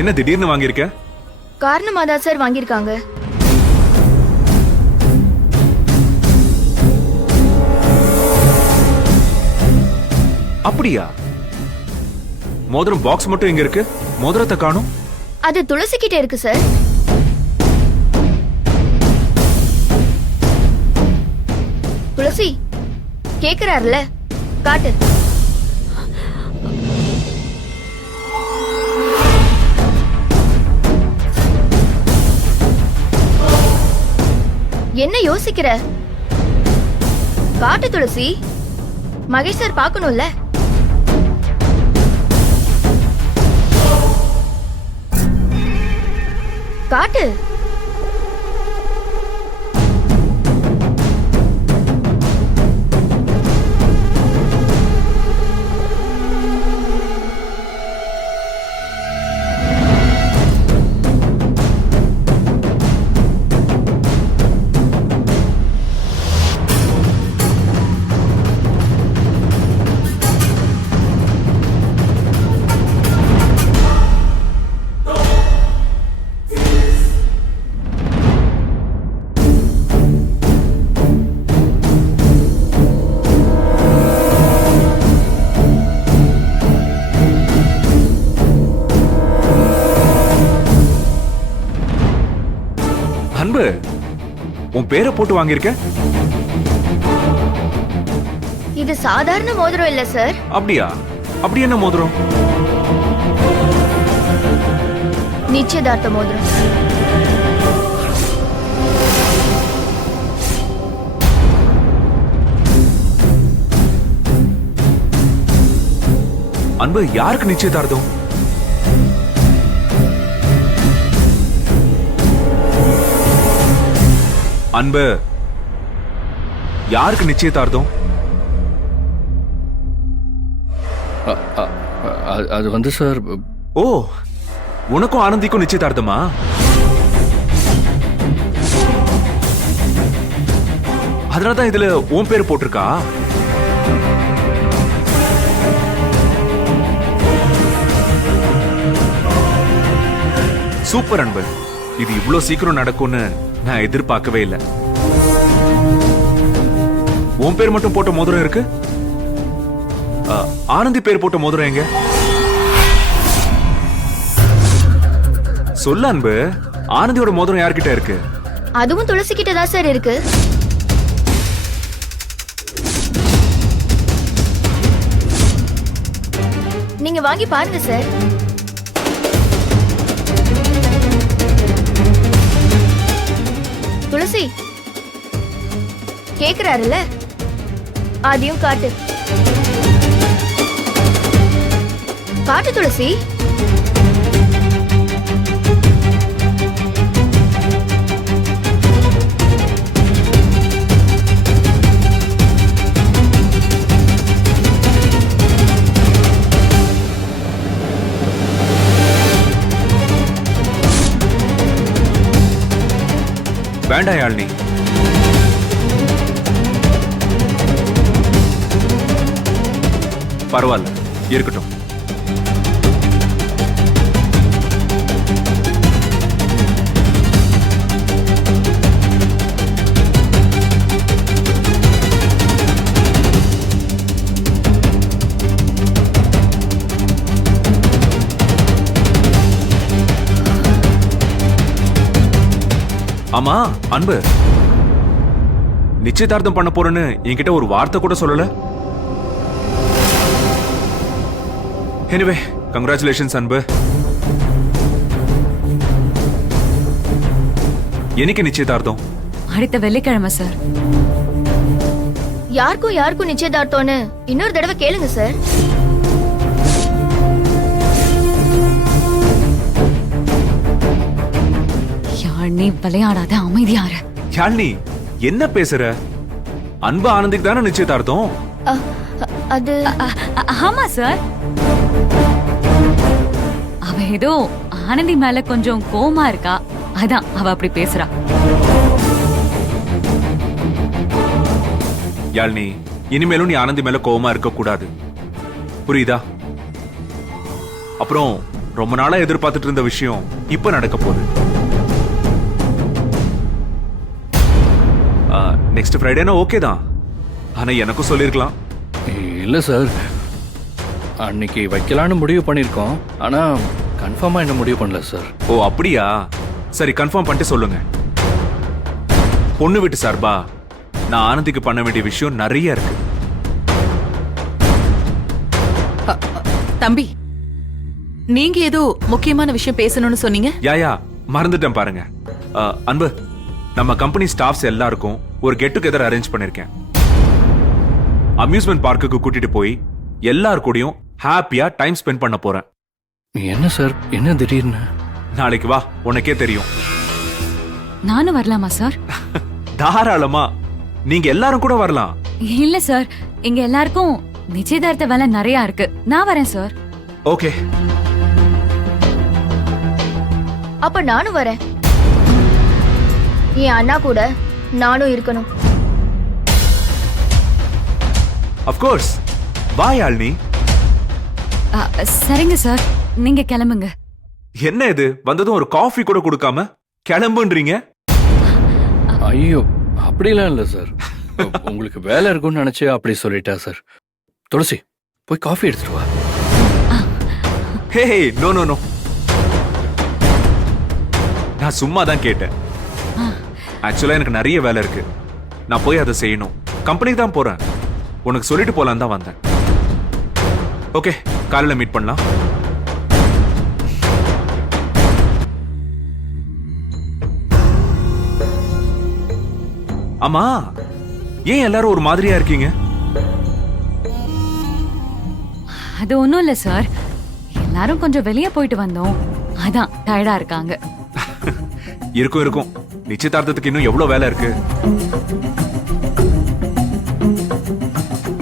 என்ன திடீர்னு வாங்கியிருக்க? காரணமா தான் சார் வாங்கியிருக்காங்க. அப்படியா? மோதிரம் பாக்ஸ் மட்டும் எங்க இருக்கு? மோதிரத்தை காணும். அது துளசி கிட்ட இருக்கு சார். துளசி கேக்குறாருல, காட்டு. என்ன யோசிக்கிற? காட்டு துளசி. மகேஷ் சார் பார்க்கணும்ல. காட்டு. அன்பு, உன் பேரை போட்டு வாங்கியிருக்க? இது சாதாரண மோதிரம் இல்ல சார். அப்படியா? அப்படி என்ன மோதிரம்? நிச்சயதார்த்த மோதிரம். அன்பு, யாருக்கு நிச்சயதார்த்தம்? அன்பு, யாருக்கு நிச்சயதார்த்தம்? அது வந்து சார். ஓ, உனக்கும் ஆனந்திக்கும் நிச்சயதார்த்தமா? அதனாலதான் இதுல உன் பேர் போட்டிருக்கா? சூப்பர் அன்பு, இது இவ்வளவு சீக்கிரம் நடக்கும்னு நான் எதிர்பார்க்கவே இல்லை. உன் பேர் மட்டும் போட்ட மோதிரம் இருக்கு, ஆனந்தி பேர் போட்ட மோதிரம் எங்க? சொல்ல அன்பு, ஆனந்தியோட மோதிரம் யார்கிட்ட இருக்கு? அதுவும் துளசி கிட்ட தான் சார் இருக்கு. நீங்க வாங்கி பாருங்க சார். துளசி கேக்குறாருல, அதையும் காட்டு. காட்டு துளசி. வேண்டாம் யாழ்னி, பரவாயில்ல, இருக்கட்டும். ஆமா அன்பு, நிச்சயதார்த்தம் பண்ண போறேன்னு என்கிட்ட ஒரு வார்த்தை கூட சொல்லல. எனிவே, கங்க்ராச்சுலேஷன்ஸ் அன்பு. என்னைக்கு நிச்சயதார்த்தம்? அடுத்த வெள்ளிக்கிழமை சார். யாருக்கும் நிச்சயதார்த்தம்னு இன்னொரு தடவை கேளுங்க சார். யாழ்னி விளையாடாத, அமைதியாரு. யாழ்னி, என்ன பேசுற? அன்பு ஆனந்திக்கு தானே நிச்சயதார்த்தம்? அது ஆமா சார். அவ ஏதோ ஆனந்தி மேல கொஞ்சம் கோமா இருக்கா, அதான் அவ அப்படி பேசுறா. யாழ்னி, இனிமேலும் நீ ஆனந்தி மேல கோவமா இருக்க கூடாது, புரியுதா? அப்புறம் ரொம்ப நாளா எதிர்பார்த்துட்டு இருந்த விஷயம் இப்ப நடக்க போகுது. நெக்ஸ்ட் ஃப்ரைடேனா ஓகே தான். ஆனா எனக்கும் சொல்லிருக்கலாம். இல்ல சார், அன்னைக்கு வைக்கலான்னு முடிவு பண்ணிருக்கோம். ஆனா கன்ஃபார்மா என்ன முடிவு பண்ணல சார். ஓ அப்படியா? சரி, கன்ஃபார்ம் பண்ணிட்டு சொல்லுங்க. பொண்ணு வீட்டு சார்பா நான் ஆனந்திக்கு பண்ண வேண்டிய விஷயம் நிறைய இருக்கு. தம்பி, நீங்க ஏதோ முக்கியமான விஷயம் பேசணும்னு சொன்னீங்க. யாயா மறந்துட்டேன் பாருங்க. அன்பு, நம்ம கம்பெனி ஸ்டாஃப்ஸ் எல்லாருக்கும் ஒரு கெட் டுகெதர் அரேஞ்ச் பண்ணிருக்கேன். அம்யூஸ்மெண்ட் பார்க்குக்கு கூட்டிட்டு போய் எல்லார் கூடயும் ஹாப்பியா டைம் ஸ்பெண்ட் பண்ண போறேன். என்ன சார், என்ன திடீர்னு? நாளைக்கு வா, உனக்கே தெரியும். நானும் வரலாமா சார்? தாராளமா, நீங்க எல்லாரும் கூட வரலாம். இல்ல சார், இங்க எல்லாருக்கும் நிச்சயதார்த்த வேலை நிறைய இருக்கு. நான் வரேன் சார். ஓகே. அப்ப நானும் வரேன். என் அண்ணா கூட நானும் இருக்கணும். of course. வா யாழ்னி. சரிங்க சார், நீங்க கிளம்புங்க. என்ன இது, வந்ததும் ஒரு காஃபி கூட கொடுக்காம கிளம்புன்றீங்க? ஐயோ, அப்படிலாம் இல்ல சார். உங்களுக்கு வேலை இருக்கும்னு நினைச்சு அப்படி சொல்லிட்டா சார். துளசி, போய் காஃபி எடுத்துட்டு வா. ஹே நோ நோ நோ, நான் சும்மா தான் கேட்டேன். ஆக்சுவலா எனக்கு நிறைய வேலை இருக்கு. நான் போய் அதை செய்யணும். கம்பெனிக்கு தான் போறேன். உனக்கு சொல்லிட்டு போலாம் தான் வந்தேன். ஓகே, காலையில மீட் பண்ணலாம். ஆமா, ஏன் எல்லாரும் ஒரு மாதிரியா இருக்கீங்க? அது ஒண்ணும் இல்ல சார், எல்லாரும் கொஞ்சம் வெளியே போயிட்டு வந்தோம், அதான் டயர்டா இருக்காங்க. இருக்கும் இருக்கும், நிச்சயதார்த்தத்துக்கு இன்னும் எவ்வளவு வேலை இருக்கு.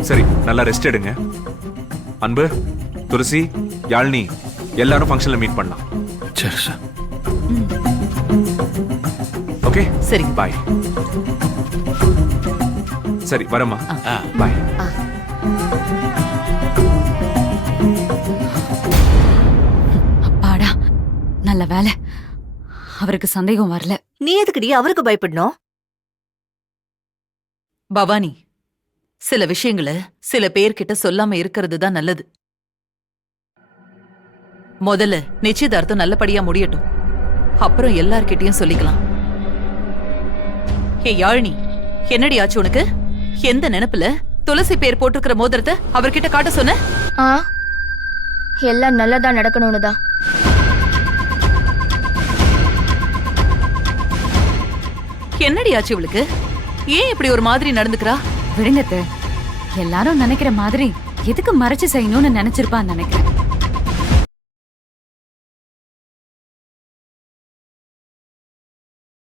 சரி, நல்லா ரெஸ்ட் எடுங்க. அன்பு, துளசி, யாழ்னி எல்லாரும் ஃபங்க்ஷன்ல மீட் பண்ணலாம். சரி சார். ஓகே, சரி. பாய். சரி, வரமா. பாய். அப்பாடா, நல்ல வேலை, அவருக்கு சந்தேகம் வரல. நீ எதுக்குடி அவருக்கு பயப்படணும்? பவானி, சில விஷயங்களை சில பேர்கிட்ட சொல்லாம இருக்கிறது தான் நல்லது. முதல்ல நிச்சயதார்த்தம் நல்லபடியா முடியட்டும், அப்புறம் எல்லார்கிட்டயும் சொல்லிக்கலாம். ஏ யாழினி, என்னடி ஆச்சு உனக்கு? எந்த நினைப்புல துளசி பேர் போட்டிருக்கிற மோதிரத்தை அவர்கிட்ட காட்ட சொன்ன? எல்லாம் நல்லதா நடக்கணும்னு தான். என்னடி ஆச்சு இவளுக்கு? ஏன் இப்படி ஒரு மாதிரி நடந்துக்கிறா? விடுங்கத்த, எல்லாரும் நினைக்கிற மாதிரி எதுக்கு மறைச்சு செய்யணும்னு நினைச்சிருப்பான்னு நினைக்கிறேன்.